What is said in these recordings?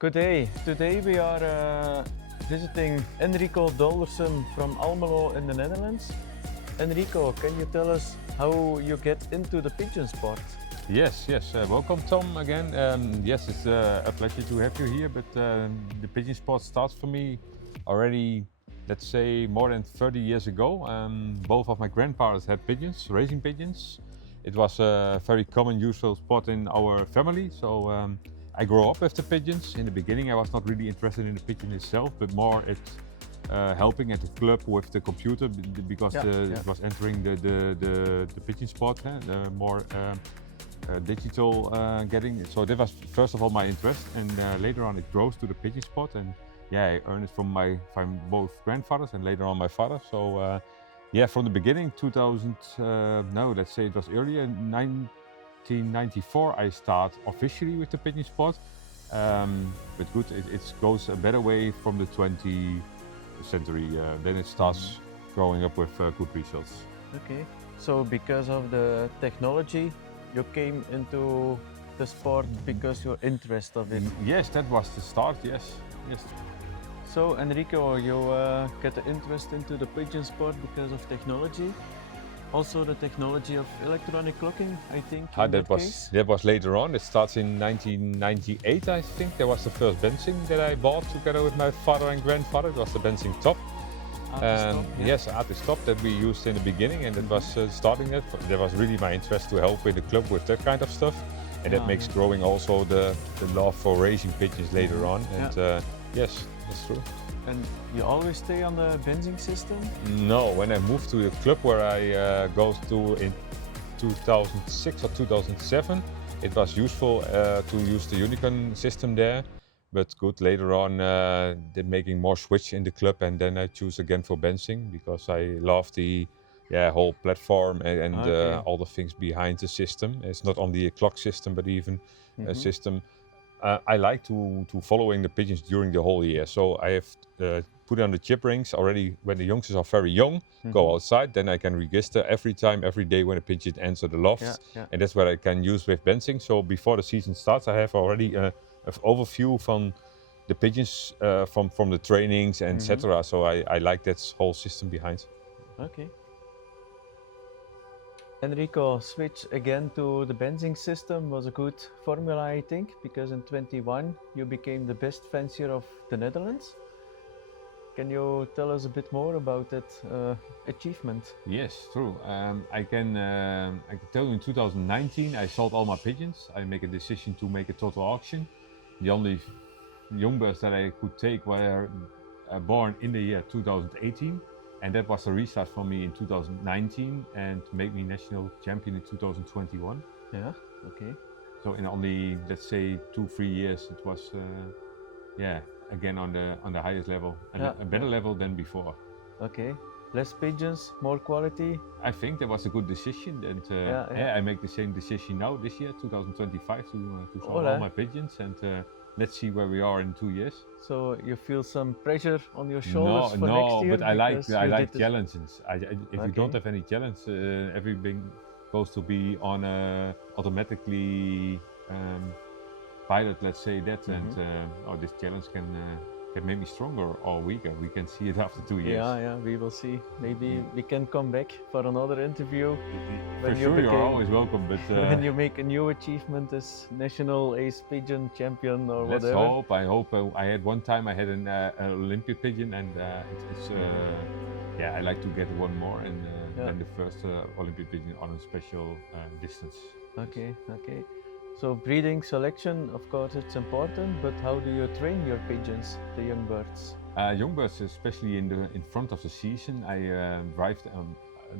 Good day. Today we are visiting Enrico Doldersum from Almelo in the Netherlands. Enrico, can you tell us how you get into the pigeon sport? Yes. Welcome, Tom, again. Yes, it's a pleasure to have you here. But the pigeon sport starts for me already, let's say, more than 30 years ago. Both of my grandfathers had pigeons, raising pigeons. It was a very common, usual sport in our family. So I grew up with the pigeons. In the beginning, I was not really interested in the pigeon itself, but more at helping at the club with the computer because it was entering the pigeon sport, the more digital getting. So that was first of all my interest, and later on it grows to the pigeon sport, and I earned it from both grandfathers and later on my father. So from the beginning, 2000, no, let's say it was earlier, 1994, I start officially with the pigeon sport. But good, it goes a better way from the 20th century. Then it starts growing up with good results. Okay, so because of the technology, you came into the sport because you're interested of it. Yes, that was the start, yes. So Enrico, you get the interest into the pigeon sport because of technology. Also the technology of electronic clocking, I think. That was later on. It starts in 1998, I think. There was the first Benzing that I bought together with my father and grandfather. It was the Benzing top. Yes, artist top that we used in the beginning, and it was starting that. That was really my interest to help in the club with that kind of stuff, and that makes growing also the love for raising pigeons later on. And yes, that's true. And you always stay on the Benzing system? No, when I moved to the club where I go to in 2006 or 2007, it was useful to use the Unicorn system there. But good, later on, they're making more switch in the club, and then I choose again for Benzing because I love the whole platform and all the things behind the system. It's not only a clock system, but even a system. I like to following the pigeons during the whole year. So I have put on the chip rings already when the youngsters are very young, go outside, then I can register every day when a pigeon enters the loft. And that's what I can use with Benzing. So before the season starts, I have already an overview from the pigeons from the trainings, etc. So I like that whole system behind. Okay. Enrico, switch again to the Benzing system was a good formula, I think, because in 21 you became the best fancier of the Netherlands. Can you tell us a bit more about that achievement? Yes, true. I can tell you in 2019 I sold all my pigeons. I make a decision to make a total auction. The only young birds that I could take were born in the year 2018. And that was a restart for me in 2019 and made me national champion in 2021. Yeah, okay. So in only, let's say, 2-3 years, it was, again on the highest level and a better level than before. Okay, less pigeons, more quality. I think that was a good decision, and I make the same decision now this year, 2025, to sell all my pigeons, and let's see where we are in 2 years. So you feel some pressure on your shoulders for next year? But I like challenges. If you don't have any challenge, everything goes to be on automatically pilot. Let's say that, and this challenge can make me stronger or weaker. We can see it after 2 years. Yeah, we will see. Maybe we can come back for another interview. For sure, you're always welcome. But when you make a new achievement as national ace pigeon champion or let's whatever. hope. I hope. I had one time I had an Olympic pigeon, and I like to get one more and the first Olympic pigeon on a special distance. Okay. So breeding selection, of course, it's important, but how do you train your pigeons, the young birds? Young birds, especially in front of the season, I drive them,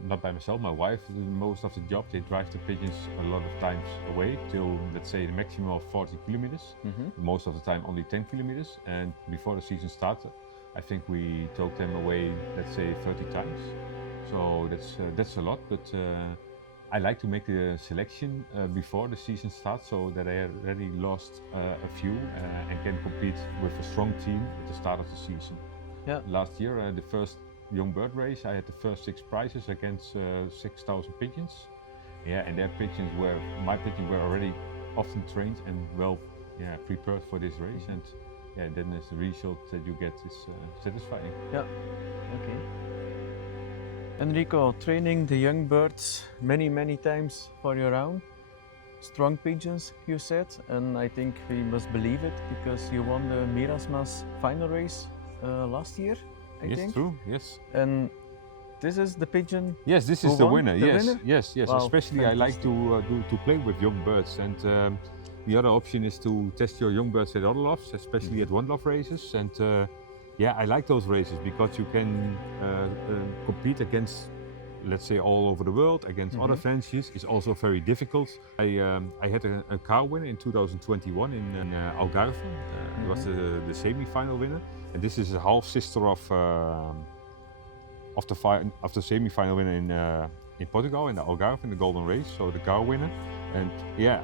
not by myself, my wife, most of the job. They drive the pigeons a lot of times away till, let's say, the maximum of 40 kilometers. Most of the time only 10 kilometers. And before the season starts, I think we took them away, let's say, 30 times. So that's a lot, but I like to make the selection before the season starts, so that I already lost a few and can compete with a strong team at the start of the season. Yeah. Last year, the first young bird race, I had the first 6 prizes against 6,000 pigeons. Yeah, and my pigeons were already often trained and well prepared for this race, and then the result that you get is satisfying. Yeah. Okay. Enrico, training the young birds many times for your own. Strong pigeons, you said, and I think we must believe it because you won the Mirasmas final race last year, I think. Yes, true. Yes. And this is the pigeon. Yes, this who is the won? winner. The Yes, winner? yes. Wow, Especially, I like to play with young birds, and the other option is to test your young birds at other lofts, especially at One Loft races. And I like those races because you can compete against, let's say, all over the world, against other fanciers. It's also very difficult. I had a car winner in 2021 in Algarve. It was the semi-final winner, and this is a half sister of the semi-final winner in Portugal, in the Algarve, in the Golden Race. So the car winner, and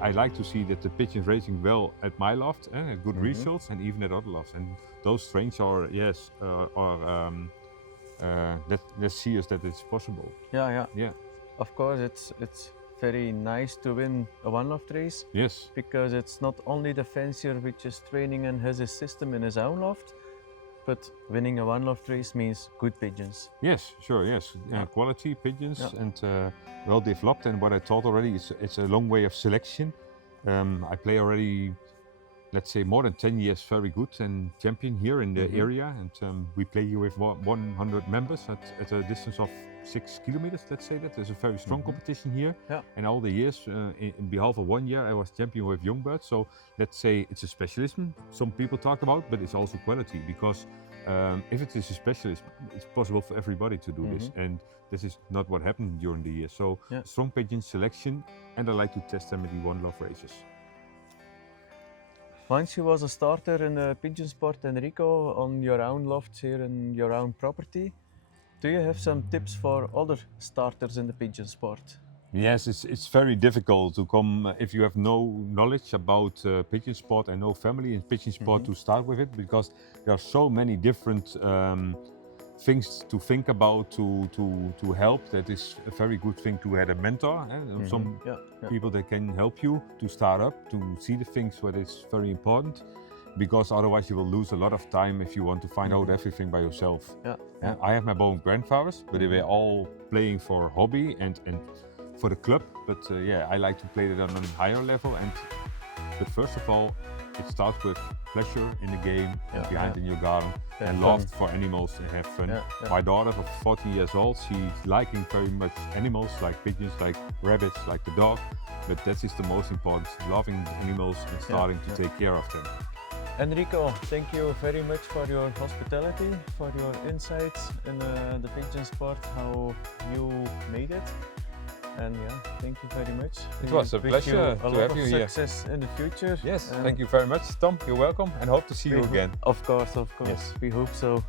I like to see that the pigeons racing well at my loft and at good results, and even at other lofts. And those trains are let's see us that it's possible. Yeah. Yeah. Of course, it's very nice to win a One Loft race. Yes. Because it's not only the fancier which is training and has his system in his own loft, but winning a One Loft race means good pigeons. Yes, sure. Yes, quality pigeons and well developed. And what I taught already is it's a long way of selection. I play already, let's say, more than 10 years very good and champion here in the area, and we play here with 100 members at a distance of 6 kilometers, let's say that. There's a very strong competition here, and all the years, in behalf of 1 year, I was champion with young birds. So let's say it's a specialism some people talk about, but it's also quality, because if it is a specialism, it's possible for everybody to do this, and this is not what happened during the year. So strong pigeon selection, and I like to test them at the One Loft races. Once you was a starter in the pigeon sport, Enrico, on your own lofts here in your own property, do you have some tips for other starters in the pigeon sport? Yes, it's very difficult to come if you have no knowledge about pigeon sport and no family in pigeon sport to start with it, because there are so many different things to think about to help. That is a very good thing to have a mentor, some people that can help you to start up, to see the things where it's very important, because otherwise you will lose a lot of time if you want to find out everything by yourself. I have my both grandfathers, but they were all playing for hobby and for the club, but I like to play it on a higher level. But first of all, it starts with pleasure in the game, behind in your garden, and love for animals and have fun. My daughter of 14 years old, she's liking very much animals, like pigeons, like rabbits, like the dog, but that is the most important, loving animals and starting to take care of them. Enrico, thank you very much for your hospitality, for your insights in the pigeon sport, how you made it. And thank you very much. It was a pleasure to have you here. Success in the future. Yes, thank you very much, Tom. You're welcome, and hope to see you again. Of course, Yes. we hope so.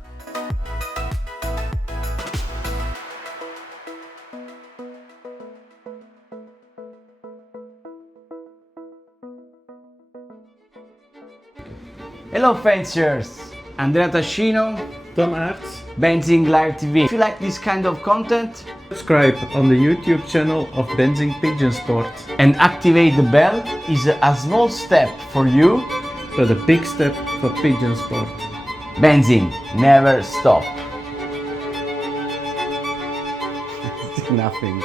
Hello fanciers! Andrea Tascino, Tom Aerts. Benzing Live TV. If you like this kind of content, Subscribe on the YouTube channel of Benzing Pigeon Sport. and activate the bell is a small step for you. But a big step for pigeon sport. Benzing, never stop. Nothing.